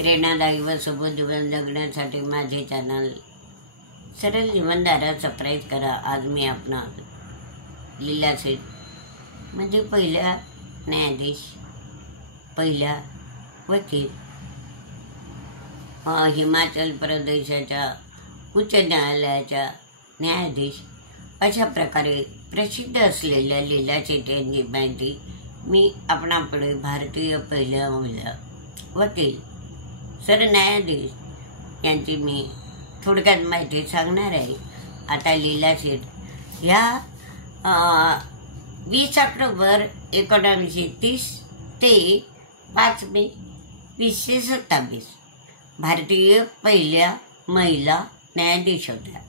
प्रेरणादायी व सुबोध जीवन जगण्यासाठी माझे चॅनल सरळ जीवनधारा सबस्क्राईब करा। आज मी आपला लीला सेठ म्हणजे पहिला न्यायाधीश, पहिला वकील, हिमाचल प्रदेशाच्या उच्च न्यायालयाच्या न्यायाधीश अशा प्रकारे प्रसिद्ध असलेल्या लीला सेठ यांची माहिती मी आपणापुढे भारतीय पहिल्या महिला वकील सरन्यायाधीश यांची मी थोडक्यात माहिती सांगणार आहे। आता लीला सेठ ह्या 20 ऑक्टोबर 1930 ते 5 मे 1927 भारतीय पहिल्या महिला न्यायाधीश होत्या।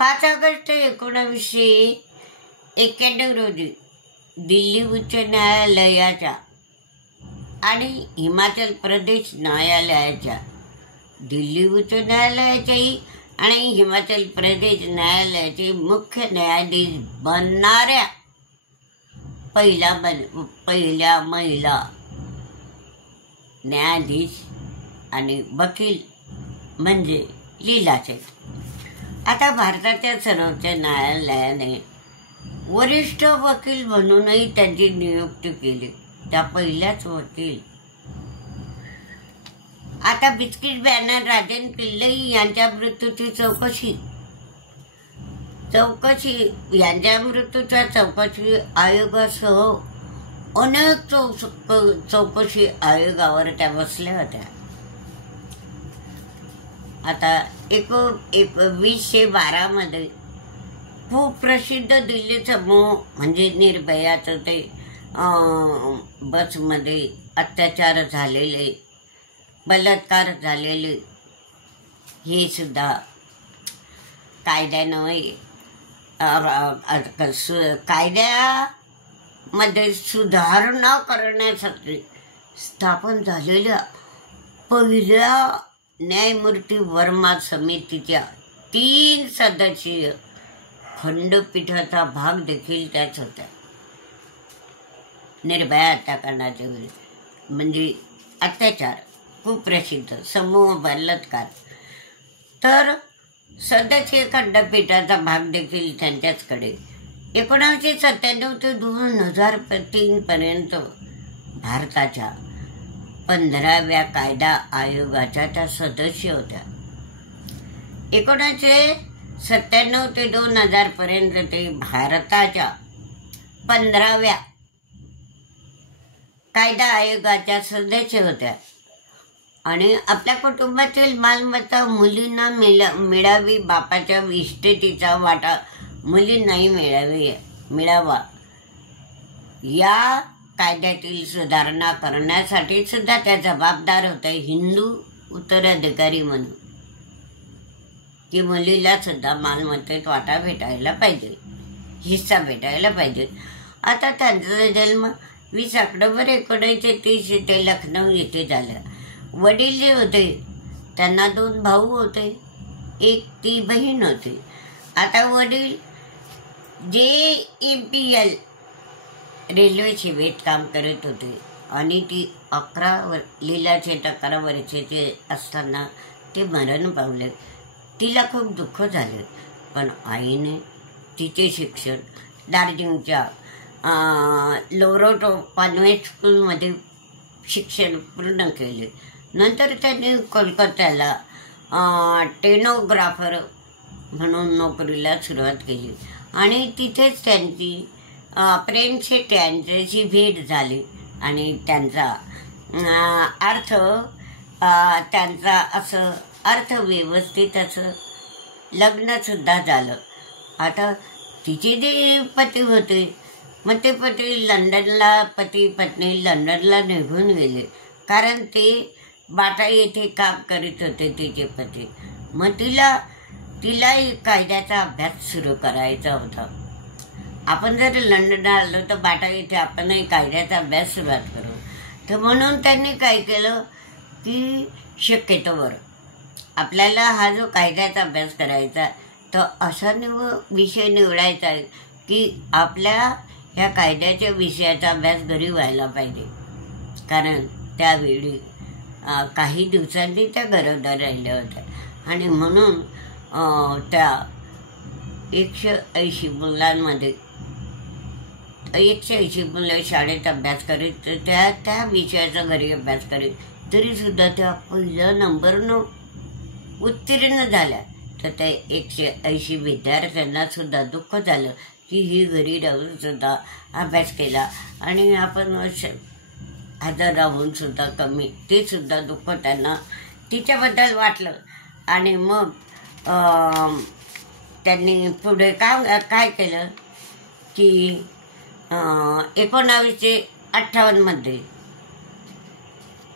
5 ऑगस्ट 1991 रोजी दिल्ली उच्च न्यायालयाच्या आणि हिमाचल प्रदेश न्यायालयाच्या, दिल्ली उच्च न्यायालयाच्याही आणि हिमाचल प्रदेश न्यायालयाचे मुख्य न्यायाधीश बनणाऱ्या पहिल्या महिला न्यायाधीश आणि वकील म्हणजे लीला सेठ। आता भारताच्या सर्वोच्च न्यायालयाने वरिष्ठ वकील म्हणूनही त्यांची नियुक्ती केली, त्या पहिल्याच वकील। आता बिस्किट बॅनर राजन पिल्ले यांच्या मृत्यूची यांच्या मृत्यूच्या चौकशी आयोगासह अनेक चौकशी आयोगावर त्या बसल्या होत्या। आता 1912 मध्ये खूप प्रसिद्ध दिल्ली समूह म्हणजे निर्भयाचं ते बसमध्ये अत्याचार झालेले, बलात्कार झालेले हे सुद्धा कायद्यामध्ये सुधारणा करण्यासाठी स्थापन झालेल्या पहिल्या न्यायमूर्ती वर्मा समितीच्या 3 सदस्यीय खंडपीठाचा भाग देखील त्याच होता। निर्भया हत्याकांडाच्या वेळी म्हणजे अत्याचार खूप प्रसिद्ध समूह बलात्कार, तर सदस्यीय खंडपीठाचा भाग देखील त्यांच्याचकडे। 1997 ते 2003 पर्यंत भारताच्या 15व्या कायदा आयोगाच्या त्या सदस्य होत्या। 1997 ते 2000 पर्यंत ते भारताच्या 15व्या कायदा आयोगाच्या सदस्य होत्या आणि आपल्या कुटुंबातील मालमत्ता मुलींना मिळावी, बापाच्या इस्टेटीचा वाटा मुलींनाही मिळावा या कायद्यातील सुधारणा करण्यासाठी सुद्धा त्या जबाबदार होत्या हिंदू उत्तराधिकारी म्हणून, की मुलीला सुद्धा मालमत्तेत वाटा भेटायला पाहिजे, हिस्सा भेटायला पाहिजे। आता त्यांचा जन्म 20 ऑक्टोबर 1930 ते लखनौ येथे झाला। वडील जे होते त्यांना 2 भाऊ होते, एक ती बहीण होती। आता वडील JEPL रेल्वे सेवेत काम करत होते आणि ती लीला सेठ 11 वर्षाचे असताना ते मरण पावले। तिला खूप दुःख झाले, पण आईने तिचे शिक्षण दार्जिलिंगच्या लोरोटो कॉन्व्हेंट स्कूलमध्ये शिक्षण पूर्ण केले। नंतर त्यांनी कोलकात्याला टेनोग्राफर म्हणून नोकरीला सुरुवात केली आणि तिथेच त्यांची प्रेम सेठ यांच्याशी भेट झाली आणि त्यांचा अर्थव्यवस्थित असं लग्न सुद्धा झालं। आता तिचे जे पती होते मग ते पती पत्नी लंडनला निघून गेले, कारण ते बाटा येथे काम करीत होते तिचे पती। मग तिला कायद्याचा अभ्यास सुरू करायचा होता। आपण जर लंडनला आलो तर बाटा येथे आपणही कायद्याचा अभ्यास सुरुवात करू, तर म्हणून त्यांनी काय केलं की शक्यतोवर आपल्याला हा जो कायद्याचा अभ्यास करायचा तर असा विषय निवडायचा की आपल्या ह्या कायद्याच्या विषयाचा अभ्यास घरी व्हायला पाहिजे, कारण त्यावेळी काही दिवसांनी त्या गरोदर राहिल्या होत्या आणि म्हणून त्या 180 मुलांमध्ये 180 मुलं शाळेत अभ्यास करीत, तर त्या विषयाचा घरी अभ्यास करीत, तरीसुद्धा त्या पहिल्या नंबरनं उत्तीर्ण झाल्या. तर त्या 180 विद्यार्थ्यांना सुद्धा दुःख झालं की ही घरी राहून सुद्धा अभ्यास केला आणि आपण हजर राहून सुद्धा कमी, ते सुद्धा दुःख त्यांना तिच्याबद्दल वाटलं. आणि मग त्यांनी पुढे काय केलं की 1958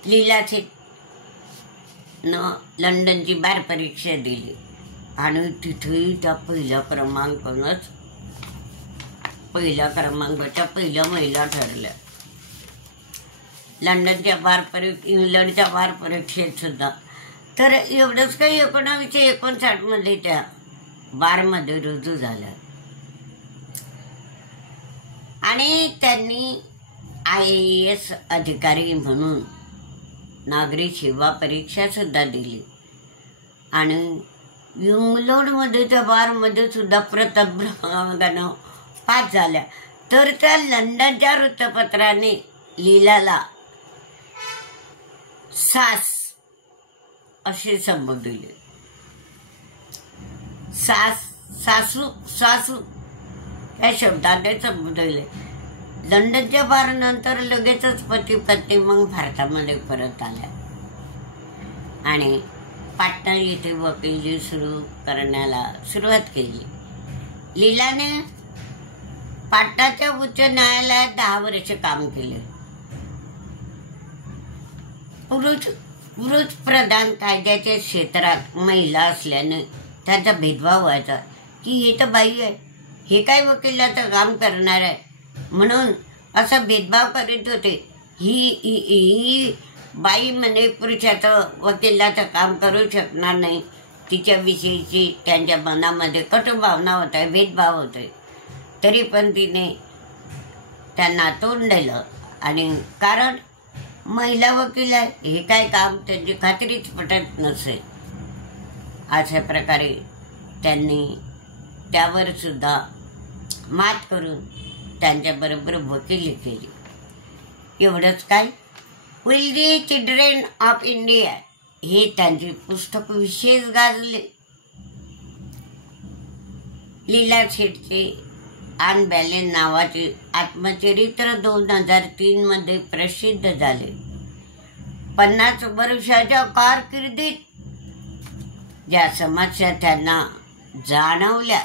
लीला शेठनं लंडनची बार परीक्षा दिली आणि तिथेही त्या पहिल्या क्रमांकाच्या पहिल्या महिला ठरल्या. इंग्लंडच्या बार परीक्षेत सुद्धा. तर एवढंच काही 1959 त्या बारमध्ये रुजू झाल्या आणि त्यांनी IAS अधिकारी म्हणून नागरी सेवा परीक्षा सुद्धा दिली आणि इंग्लंडमध्ये त्या बारमध्ये सुद्धा प्रथम क्रमांकानं पास झाल्या. तर त्या लंडनच्या वृत्तपत्राने लीलाला सास असे संबोधले. सासू या शब्दाने संबोधले. लंडनच्या बारनंतर लगेचच पती पत्नी मग भारतामध्ये परत आल्या आणि पाटणा येथे वकिली सुरू करण्याला सुरुवात केली. लीलाने पाटणाच्या उच्च न्यायालयात 10 वर्ष काम केले. पुरुष प्रधान कायद्याच्या क्षेत्रात महिला असल्याने त्यांचा भेदभाव व्हायचा की हे तर बाई आहे, हे काय वकिलाचं काम करणार आहे, म्हणून असा भेदभाव करीत होते. ही बाई म्हणे पुरुषाचं वकिलाचं काम करू शकणार नाही, तिच्याविषयीची त्यांच्या मनामध्ये कटू भावना होत आहे, भेदभाव होतोय. तरी पण तिने त्यांना तोंड दिलं आणि कारण महिला वकील आहे, हे काय काम त्यांची खात्रीच पटत नसे. अशा प्रकारे त्यांनी त्यावर सुद्धा मात करून त्यांच्याबरोबर वकिली केली. एवढंच काय, will the children of India हे त्यांचे पुस्तक विशेष गाजले. लीला शेठचे अनबॅलेन्स नावाचे आत्मचरित्र 2003 मध्ये प्रसिद्ध झाले. 50 वर्षाच्या कारकिर्दीत ज्या समस्या त्यांना जाणवल्या,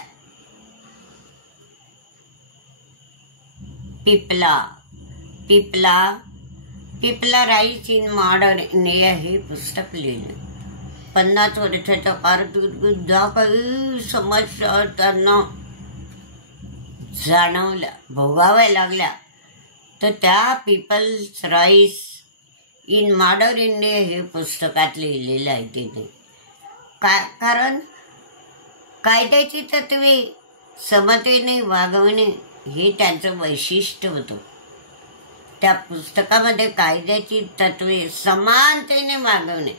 Pipla rice in modern India हे पुस्तक लिहिले. 50 वर्षाच्या कारकिर्दीत ज्या काही समस्या त्यांना जाणवल्या, भोगाव्या लागल्या, तर त्या people's rise in modern India हे पुस्तकात लिहिलेलं आहे तिने. कारण कायद्याची तत्वे समतेने वागवणे हे त्यांचं वैशिष्ट्य होतं. त्या पुस्तकामध्ये कायद्याची तत्वे समानतेने वागवणे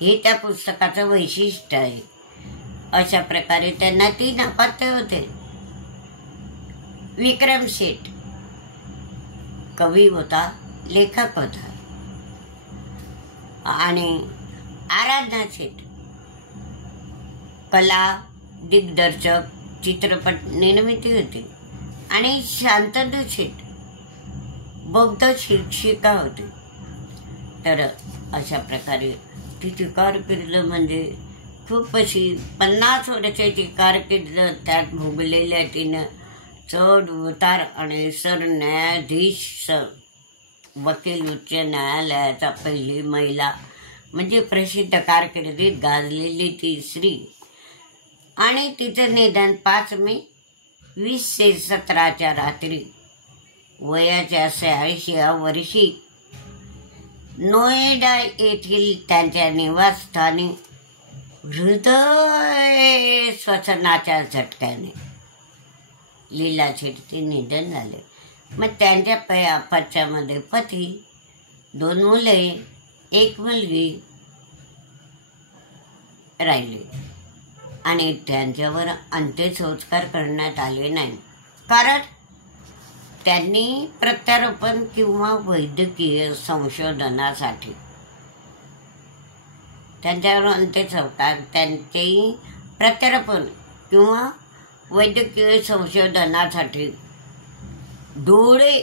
हे त्या पुस्तकाचं वैशिष्ट्य आहे. अशा प्रकारे त्यांना 3 अपत्य होते. विक्रम शेठ कवी होता, लेखक होता आणि आराधना शेठ कला दिग्दर्शक, चित्रपट निर्मिती होती आणि शांतनु शेठ बौद्ध शिक्षिका होती. तर अशा प्रकारे तिची कारकीर्द म्हणजे खूप अशी 50 वर्षाची कारकीर्द त्यात भोगलेल्या तिनं चढ उतार आणि सरन्यायाधीश वकील उच्च न्यायालयाचा पहिली महिला म्हणजे प्रसिद्ध कारकिर्दीत गाजलेली ती स्त्री. आणि तिचं निधन 5 मे 2017च्या रात्री वयाच्या 86व्या वर्षी नोएडा येथील त्यांच्या निवासस्थानी हृदय श्वसनाच्या झटक्याने लीला शेठचे निधन झाले. मग त्यांच्या पश्चामध्ये पती, 2 मुले एक मुलगी राहिली आणि त्यांच्यावर अंत्यसंस्कार करण्यात आले नाही, कारण त्यांनी प्रत्यारोपण किंवा वैद्यकीय संशोधनासाठी त्यांच्यावर अंत्यसंस्कार त्यांचेही प्रत्यारोपण किंवा वैद्यकीय संशोधनासाठी डोळे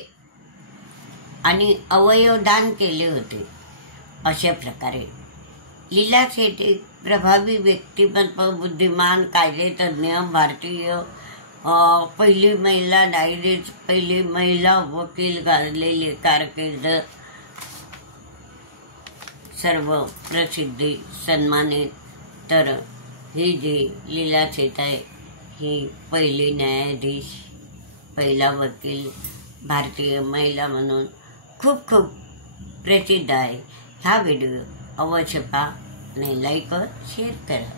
आणि अवयवदान केले होते. अशा प्रकारे लीला शेट्टी प्रभावी व्यक्तिमत्व, बुद्धिमान, कायदेतज्ञ, भारतीय पहिली महिला न्यायाधीश, पहिली महिला वकील, गाजलेली कारकीर्द, सर्व प्रसिद्धी, सन्मानित. तर ही जी लीला शेट्टी आहे ही पहिली न्यायाधीश, पहिला वकील, भारतीय महिला म्हणून खूप खूप प्रसिद्ध आहे. हा व्हिडिओ अवश्य पहा आणि लाईक व शेअर करा.